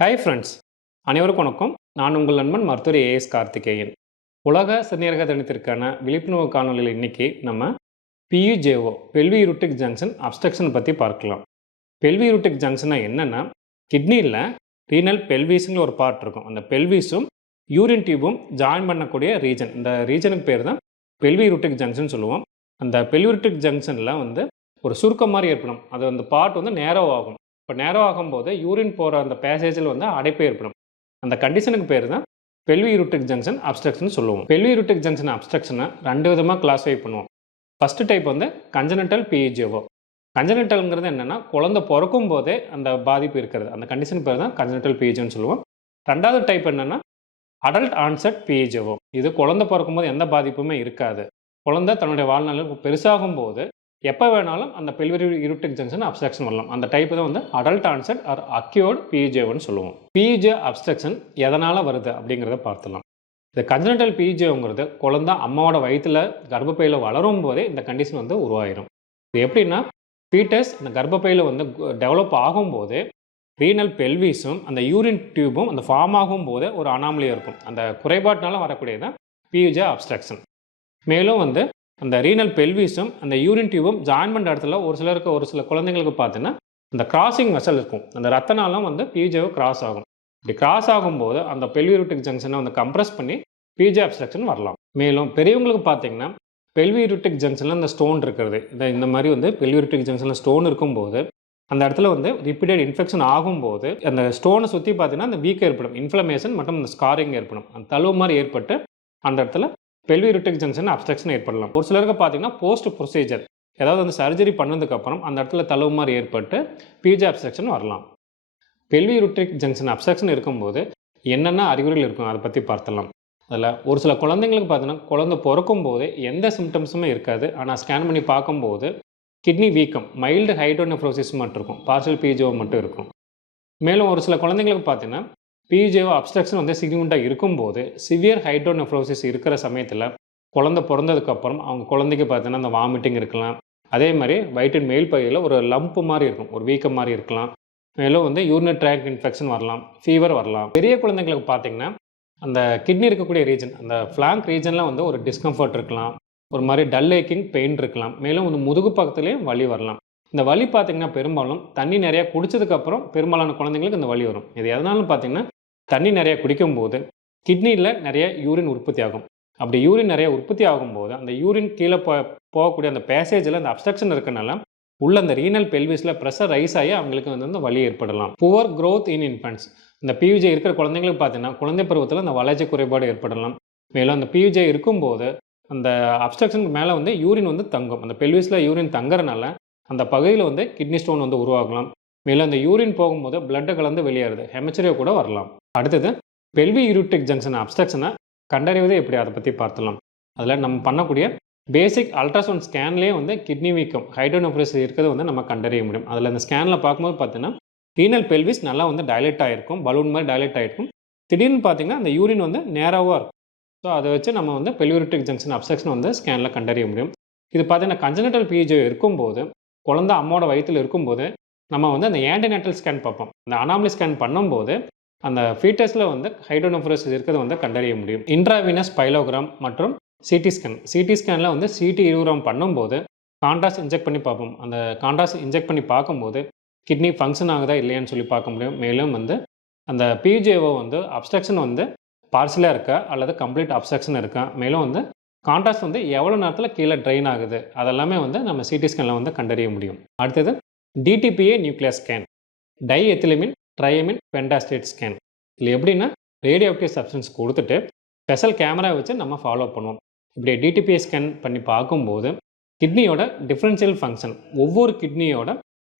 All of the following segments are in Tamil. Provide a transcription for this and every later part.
ஹாய் ஃப்ரெண்ட்ஸ், அனைவருக்கும் வணக்கம். நான் உங்கள் நண்பன் மருத்துவர் ஏஎஸ் கார்த்திகேயன். உலக சிறுநீரக தினத்திற்கான விழிப்புணர்வு காணொலியில் இன்னைக்கு நம்ம பியுஜேஓ பெல்வியூரிட்டிக் ஜங்ஷன் அப்ஸ்ட்ரக்ஷன் பற்றி பார்க்கலாம். பெல்வியூரிட்டிக் ஜங்ஷனா என்னென்னா, கிட்னியில் ரீனல் பெல்விஸ்ங்கிற ஒரு பார்ட் இருக்கும். அந்த பெல்விஸும் யூரின் டியூபும் ஜாயின் பண்ணக்கூடிய ரீஜன், இந்த ரீஜனுக்கு பேர் தான் பெல்வியூரிட்டிக் ஜங்ஷன் சொல்லுவோம். அந்த பெல்வியூரிட்டிக் ஜங்ஷனில் ஒரு சுருக்கம் மாதிரி ஏற்படும். அது அந்த பார்ட் நேரோ ஆகும். இப்போ நேரோ ஆகும்போது யூரின் போகிற அந்த பேசேஜில் அடைப்பு ஏற்படும். அந்த கண்டிஷனுக்கு பேர் தான் பெல்வியூரிட்டிக் ஜங்ஷன் அப்ஸ்ட்ரக்ஷன் சொல்லுவோம். பெல்வியூரிட்டிக் ஜங்ஷன் அப்ஸ்ட்ரக்ஷனை 2 விதமாக கிளாஸிஃபை பண்ணுவோம். First type congenital PUJO. கன்ஜெனிட்டல்ங்கிறது என்னென்னா, குழந்தை பிறக்கும் போதே அந்த பாதிப்பு இருக்கிறது. அந்த கண்டிஷன் பேர் தான் கன்ஜெனிட்டல் பிஇஜிஓன்னு சொல்லுவோம். 2வது டைப் என்னென்னா அடல்ட் ஆன்செட் பிஇஜிஓ. இது குழந்தை பிறக்கும்போது எந்த பாதிப்புமே இருக்காது. குழந்தை தன்னுடைய வாழ்நாளில் பெருசாகும் போது எப்போ வேணாலும் அந்த பெல்வியூரிட்டிக் ஜங்ஷன் அப்ஸ்ட்ரக்ஷன் வரலாம். அந்த டைப் தான் அடல்ட் ஆன்செட் ஆர் அக்யூர்ட் பிஇஜிஓன்னு சொல்லுவோம். பிஇஜிஓ அப்ஸ்ட்ரக்ஷன் எதனால் வருது அப்படிங்கிறத பார்த்துலாம். இந்த கன்ஜெனிட்டல் பிஇஜிஓங்கிறது குழந்தை அம்மாவோட வயிற்றில் கர்ப்பப்பையில் வளரும் போதே இந்த கண்டிஷன் உருவாயிரும். இது எப்படின்னா, ஃபீட்டஸ் அந்த கர்ப்பப்பையில் டெவலப் ஆகும்போது ரீனல் பெல்விஸும் அந்த யூரின் டியூபும் அந்த ஃபார்ம் ஆகும் போதே ஒரு அனாமலியாக இருக்கும். அந்த குறைபாட்டினால வரக்கூடியதான் பிஇஜிஓ அப்ஸ்ட்ரக்ஷன். மேலும் அந்த ரீனல் பெல்விஸும் அந்த யூரின் டியூபும் ஜாயின் பண்ணுற இடத்துல ஒரு சில குழந்தைங்களுக்கு பார்த்தீங்கன்னா அந்த கிராசிங் வெசல் இருக்கும். அந்த ரத்த நாளம் பிஇஜிஓ கிராஸ் ஆகும். இப்படி கிராஸ் ஆகும்போது அந்த பெல்வியூரிட்டிக் ஜங்ஷனை கம்ப்ரஸ் பண்ணி பிஇஜிஓ அப்ஸ்ட்ரக்ஷன் வரலாம். மேலும் பெரியவங்களுக்கு பார்த்தீங்கன்னா பெல்வியூரிட்டிக் ஜங்ஷனில் அந்த ஸ்டோன் இருக்கிறது. இந்த மாதிரி பெல்வியூரிட்டிக் ஜங்ஷனில் ஸ்டோன் இருக்கும்போது அந்த இடத்துல ரிப்பீட்டட் இன்ஃபெக்ஷன் ஆகும்போது அந்த ஸ்டோனை சுற்றி பார்த்தீங்கன்னா அந்த வீக்கம் ஏற்படும், இன்ஃப்ளமேஷன் மற்றும் அந்த ஸ்காரிங் ஏற்படும். அந்த தழுவு மாதிரி ஏற்பட்டு அந்த இடத்துல பெல்வியூரிட்டிக் ஜங்ஷன் அப்ஸ்ட்ரக்ஷன் ஏற்படலாம். ஒரு சிலருக்கு பார்த்தீங்கன்னா போஸ்ட் ப்ரொசீஜர், ஏதாவது சர்ஜரி பண்ணதுக்கப்புறம் அந்த இடத்துல தழுவு மாதிரி ஏற்பட்டு பிஇஜிஓ அப்ஸ்ட்ரக்ஷன் வரலாம். பெல்வியூரிட்டிக் ஜங்ஷன் அப்ஸ்ட்ரக்ஷன் இருக்கும்போது என்னென்ன அறிகுறிகள் இருக்கும் அதை பற்றி பார்த்தலாம். அதில் ஒரு சில குழந்தைங்களுக்கு பார்த்தீங்கன்னா குழந்தை பிறக்கும் போது எந்த சிம்டம்ஸுமே இருக்காது. ஆனால் ஸ்கேன் பண்ணி பார்க்கும்போது கிட்னி வீக்கம், மைல்டு ஹைட்ரோனெஃப்ரோசிஸ் மட்டும் இருக்கும், பார்ஷியல் பிஇஜிஓ மட்டும் இருக்கும். மேலும் ஒரு சில குழந்தைங்களுக்கு பார்த்தீங்கன்னா பிஇஜிஓ அப்ஸ்ட்ரக்ஷன் சிக்னிஃபிகண்ட்டாக இருக்கும்போது சிவியர் ஹைட்ரோனெஃப்ரோசிஸ் இருக்கிற சமயத்தில் குழந்தை பிறந்ததுக்கப்புறம் அவங்க குழந்தைக்கு பார்த்தீங்கன்னா அந்த வாமிட்டிங் இருக்கலாம். அதே மாதிரி வயிற்றின் மேல் பகுதியில் ஒரு லம்ப் மாதிரி இருக்கும், ஒரு வீக்கம் மாதிரி இருக்கலாம். மேலும் யூரினரி ட்ராக்ட் இன்ஃபெக்ஷன் வரலாம், ஃபீவர் வரலாம். பெரிய குழந்தைங்களுக்கு பார்த்தீங்கன்னா அந்த கிட்னி இருக்கக்கூடிய ரீஜன், அந்த ஃப்ளாங்க் ரீஜனில் ஒரு டிஸ்கம்ஃபர்ட் இருக்கலாம், ஒரு மாதிரி டல் ஏக்கிங் பெயின் இருக்கலாம். மேலும் முதுகு பக்கத்துலேயும் வலி வரலாம். இந்த வலி பார்த்திங்கன்னா பெரும்பாலும் தண்ணி நிறையா குடித்ததுக்கப்புறம் பெரும்பாலான குழந்தைங்களுக்கு இந்த வலி வரும். இது எதனாலும் பார்த்திங்கன்னா, தண்ணி நிறையா குடிக்கும்போது கிட்னியில் நிறைய யூரின் உற்பத்தி ஆகும். அப்படி யூரின் நிறைய உற்பத்தி ஆகும்போது அந்த யூரின் கீழே போகக்கூடிய அந்த பேசேஜில் அந்த அப்ஸ்ட்ரக்ஷன் இருக்கனால உள்ள அந்த ரீனல் பெல்விஸில் ப்ரெஷர் ரைஸ் ஆகி அவங்களுக்கு அந்த வலி ஏற்படலாம். புவர் க்ரோத் இன் இன்ஃபென்ட்ஸ், இந்த பியூஜே இருக்கிற குழந்தைங்களுக்கு பார்த்தீங்கன்னா குழந்தை பருவத்தில் அந்த வளர்ச்சி குறைபாடு ஏற்படலாம். மேலும் அந்த பியூஜே இருக்கும்போது அந்த அப்ஸ்ட்ரக்ஷனுக்கு மேலே யூரின் தங்கும். அந்த பெல்விஸில் யூரின் தங்குறனால அந்த பகுதியில் கிட்னி ஸ்டோன் உருவாகலாம். மேலும் அந்த யூரின் போகும்போது பிளட்டை கலந்து வெளியேறுது, ஹெமச்சரியோ கூட வரலாம். அடுத்தது பெல்வியூரிட்டிக் ஜங்ஷன் அப்ஸ்ட்ரக்ஷனை கண்டறிவது எப்படி, அதை பற்றி பார்த்துலாம். அதில் நம்ம பண்ணக்கூடிய பேசிக் அல்ட்ராசவுண்ட் ஸ்கேன்லேயே கிட்னி வீக்கம், ஹைட்ரோனெஃப்ரோசிஸ் இருக்கிறது நம்ம கண்டறிய முடியும். அதில் அந்த ஸ்கேனில் பார்க்கும்போது பார்த்தீங்கன்னா ரீனல் பெல்விஸ் நல்லா டைலேட் ஆகிருக்கும், பலூன் மாதிரி டைலேட் ஆகிருக்கும். திடீர்னு பார்த்தீங்கன்னா அந்த யூரின் நேராவாக இருக்கும். ஸோ அதை வச்சு நம்ம பெல்வியூரிட்டிக் ஜங்ஷன் அப்ஸ்ட்ரக்ஷன் ஸ்கேனில் கண்டறிய முடியும். இது பார்த்தீங்கன்னா கன்ஜெனிட்டல் பிஇஜிஓ இருக்கும்போது குழந்தை அம்மாவோட வயிற்றில் இருக்கும்போது நம்ம அந்த ஆன்டிநேட்டல் ஸ்கேன் பார்ப்போம். அந்த அனாமலி ஸ்கேன் பண்ணும்போது அந்த ஃபீட்டஸில் ஹைட்ரோனெஃப்ரோசிஸ் இருக்கிறது கண்டறிய முடியும். இன்ட்ராவீனஸ் பைலோகிராம் மற்றும் சிடி ஸ்கேன். சிடி ஸ்கேனில் சிடி 20 கிராம் பண்ணும்போது கான்ட்ராஸ்ட் இன்ஜெக்ட் பண்ணி பார்ப்போம். அந்த கான்ட்ராஸ்ட் இன்ஜெக்ட் பண்ணி பார்க்கும்போது கிட்னி ஃபங்க்ஷன் ஆகுதா இல்லையான்னு சொல்லி பார்க்க முடியும். மேலும் அந்த பிஇஜிஓ அப்ஸ்ட்ரக்ஷன் பார்சலாக இருக்கா அல்லது கம்ப்ளீட் அப்ஸ்ட்ரக்ஷன் இருக்கா, மேலும் கான்ட்ராஸ்ட் எவ்வளோ நேரத்தில் கீழே ட்ரெயின் ஆகுது, அதெல்லாமே நம்ம சிடி ஸ்கேனில் கண்டறிய முடியும். அடுத்தது டிடிபிஏ நியூக்ளியர் ஸ்கேன், டை எத்திலமின் ட்ரையமின் பென்டாஸ்டேட் ஸ்கேன். இதில் எப்படின்னா ரேடியோ ஆக்டிவ் சப்ஸ்டன்ஸ் கொடுத்துட்டு ஸ்பெஷல் கேமரா வச்சு நம்ம ஃபாலோ பண்ணுவோம். இப்படி டிடிபிஏ ஸ்கேன் பண்ணி பார்க்கும்போது கிட்னியோட டிஃப்ரென்ஷியல் ஃபங்க்ஷன், ஒவ்வொரு கிட்னியோட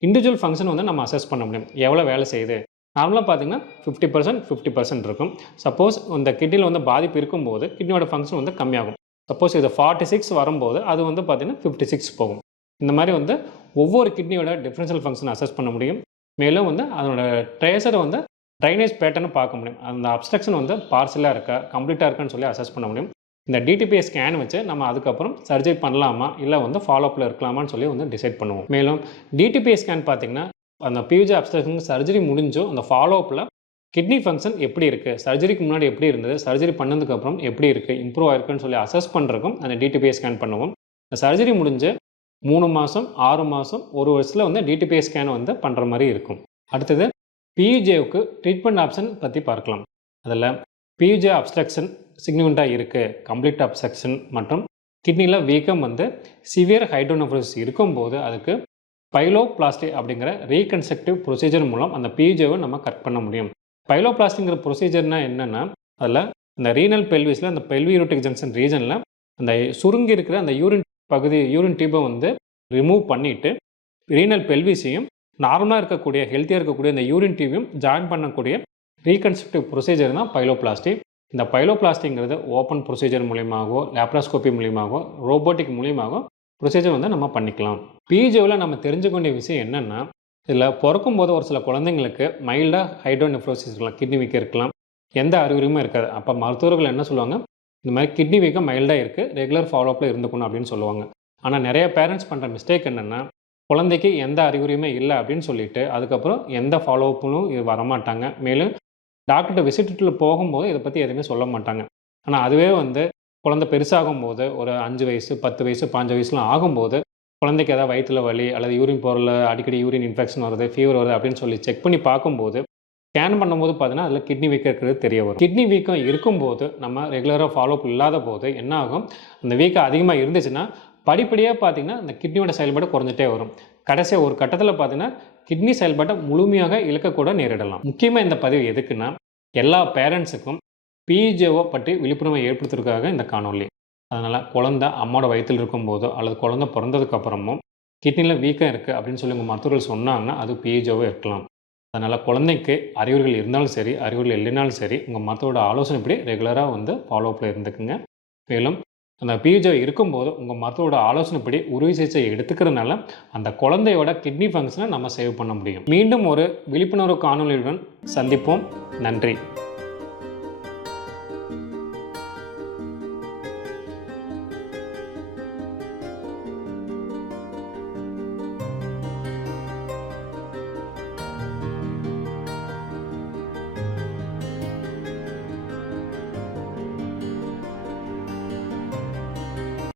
இண்டிவிஜுவல் ஃபங்க்ஷன் நம்ம அசஸ் பண்ண முடியும். எவ்வளோ வேலை செய்யுது, நார்மலாக பார்த்தீங்கன்னா 50% இருக்கும். சப்போஸ் இந்த கிட்னியில் பாதிப்பு இருக்கும்போது கிட்னியோட ஃபங்க்ஷன் கம்மியாகும். சப்போஸ் இது 46 வரும்போது அது பார்த்தீங்கன்னா 56 போகும். இந்த மாதிரி ஒவ்வொரு கிட்னியோட டிஃப்ரென்ஷியல் ஃபங்க்ஷன் அசஸ் பண்ண முடியும். மேலும் அதனோட ட்ரேசரை ட்ரைனேஜ் பேட்டர்னு பார்க்க முடியும். அந்த அப்ஸ்ட்ரக்ஷன் பார்சலாக இருக்கா கம்ப்ளீட்டாக இருக்கான்னு சொல்லி அசஸ் பண்ண முடியும். இந்த டிடிபிஏ ஸ்கேன் வச்சு நம்ம அதுக்கப்புறம் சர்ஜரி பண்ணலாமா இல்லை ஃபாலோஅப்பில் இருக்கலாமான்னு சொல்லி டிசைட் பண்ணுவோம். மேலும் டிடிபிஏ ஸ்கேன் பார்த்திங்கன்னா அந்த பியூஜி அப்ஸ்ட்ரக்ஷன் சர்ஜரி முடிஞ்சோ அந்த ஃபாலோஅப்பில் கிட்னி ஃபங்க்ஷன் எப்படி இருக்குது, சர்ஜரிக்கு முன்னாடி எப்படி இருந்தது, சர்ஜரி பண்ணதுக்கப்புறம் எப்படி இருக்குது, இம்ப்ரூவ் ஆயிருக்குன்னு சொல்லி அசஸ் பண்ணுறதுக்கும் அந்த டிடிபிஐ ஸ்கேன் பண்ணுவோம். சர்ஜரி முடிஞ்சு 3 மாதம் 6 மாதம் 1 வருஷத்தில் வந்து டிடிபிஐ ஸ்கேன் வந்து பண்ணுற மாதிரி இருக்கும். அடுத்தது பியூஜேவுக்கு ட்ரீட்மெண்ட் ஆப்ஷன் பற்றி பார்க்கலாம். அதில் பியூஜே அப்ஸ்ட்ரக்ஷன் சிக்னிஃபிகண்ட்டாக இருக்குது, கம்ப்ளீட் அப்ஸ்ட்ரக்ஷன் மற்றும் கிட்னியில் வீக்கம் வந்து சிவியர் ஹைட்ரோனெஃப்ரோசிஸ் இருக்கும்போது அதுக்கு பைலோபிளாஸ்டி அப்படிங்கிற ரீகன்ஸ்ட்ரக்டிவ் ப்ரொசீஜர் மூலம் அந்த பியூஜேவை நம்ம கட் பண்ண முடியும். பைலோபிளாஸ்டிங்கிற ப்ரொசீஜர்னால் என்னென்னா, அதில் இந்த ரீனல் பெல்விஸில் அந்த பெல்வியூரோட்டிக் ஜங்ஷன் ரீஜனில் அந்த சுருங்கி இருக்கிற அந்த யூரின் டியூபை வந்து ரிமூவ் பண்ணிவிட்டு ரீனல் பெல்விஸையும் நார்மலாக இருக்கக்கூடிய ஹெல்த்தியாக இருக்கக்கூடிய இந்த யூரின் டியூபையும் ஜாயின் பண்ணக்கூடிய ரீகன்ஸ்ட்ரக்டிவ் ப்ரொசீஜர் தான் பைலோபிளாஸ்டி. இந்த பைலோபிளாஸ்டிங்கிறது ஓப்பன் ப்ரொசீஜர் மூலியமாகவோ லேப்ராஸ்கோபி மூலியமாகவோ ரோபோட்டிக் மூலியமாகவோ ப்ரொசீஜர் வந்து நம்ம பண்ணிக்கலாம். பிஜேவில் நம்ம தெரிஞ்சுக்க வேண்டிய விஷயம் என்னென்னா, இதில் பிறக்கும்போது ஒரு சில குழந்தைங்களுக்கு மைல்டாக ஹைட்ரோனெஃப்ரோசிஸ் இருக்கலாம், கிட்னி வீக்கம் இருக்கலாம், எந்த அறிகுறியுமே இருக்காது. அப்போ மருத்துவர்கள் என்ன சொல்லுவாங்க, இந்த மாதிரி கிட்னி வீக்கம் மைல்டாக இருக்குது, ரெகுலர் ஃபாலோஅப்பில் இருந்துக்கணும் அப்படின்னு சொல்லுவாங்க. ஆனால் நிறைய பேரண்ட்ஸ் பண்ணுற மிஸ்டேக் என்னென்னா, குழந்தைக்கு எந்த அறிகுறியுமே இல்லை அப்படின்னு சொல்லிட்டு அதுக்கப்புறம் எந்த ஃபாலோஅப்பும் இது வரமாட்டாங்க. மேலும் டாக்டர்கிட்ட விசிட்டில் போகும்போது இதை பற்றி எதுவுமே சொல்ல மாட்டாங்க. ஆனால் அதுவே வந்து குழந்தை பெருசாகும் போது ஒரு 5 வயசு 10 வயசு 5 வயசுலாம் ஆகும்போது குழந்தைக்கு ஏதாவது வயிற்றில் வலி அல்லது யூரின் போகிறல அடிக்கடி யூரின் இன்ஃபெக்ஷன் வருது, ஃபீவர் வருது அப்படின்னு சொல்லி செக் பண்ணி பார்க்கும்போது ஸ்கேன் பண்ணும்போது பார்த்தீங்கன்னா அதில் கிட்னி வீக்கம் இருக்கிறது தெரிய வரும். கிட்னி வீக்கம் இருக்கும்போது நம்ம ரெகுலராக ஃபாலோஅப் இல்லாத போது என்ன ஆகும், அந்த வீக்கம் அதிகமாக இருந்துச்சுன்னா படிப்படியாக பார்த்தீங்கன்னா அந்த கிட்னியோட செயல்பாடு குறைஞ்சிட்டே வரும். கடைசியாக ஒரு கட்டத்தில் பார்த்தீங்கன்னா கிட்னி செயல்பாட்டை முழுமையாக இழக்கக்கூட நேரிடலாம். முக்கியமாக இந்த பதிவு எதுக்குன்னா, எல்லா பேரண்ட்ஸுக்கும் பிஜேஓ பற்றி விழிப்புணர்வை ஏற்படுத்துறதுக்காக இந்த காணொலி. அதனால் குழந்தை அம்மாவோட வயிற்றில் இருக்கும்போதோ அல்லது குழந்தை பிறந்ததுக்கப்புறமும் கிட்னியில் வீக்கம் இருக்குது அப்படின்னு சொல்லி உங்கள் மருத்துவர்கள் சொன்னாங்கன்னா அது பிஜேஓ இருக்கலாம். அதனால் குழந்தைக்கு அறிகுறிகள் இருந்தாலும் சரி, அறிகுறிகள் இல்லைனாலும் சரி, உங்கள் மருத்துவோட ஆலோசனைப்படி ரெகுலராக வந்து ஃபாலோஅப்பில் இருந்துக்குங்க. மேலும் அந்த பிஜே இருக்கும்போது உங்கள் மருத்துவோட ஆலோசனைப்படி உறுதி சிகிச்சை எடுத்துக்கிறதுனால அந்த குழந்தையோட கிட்னி ஃபங்க்ஷனை நம்ம சேவ் பண்ண முடியும். மீண்டும் ஒரு விழிப்புணர்வு காணொலியுடன் சந்திப்போம். நன்றி.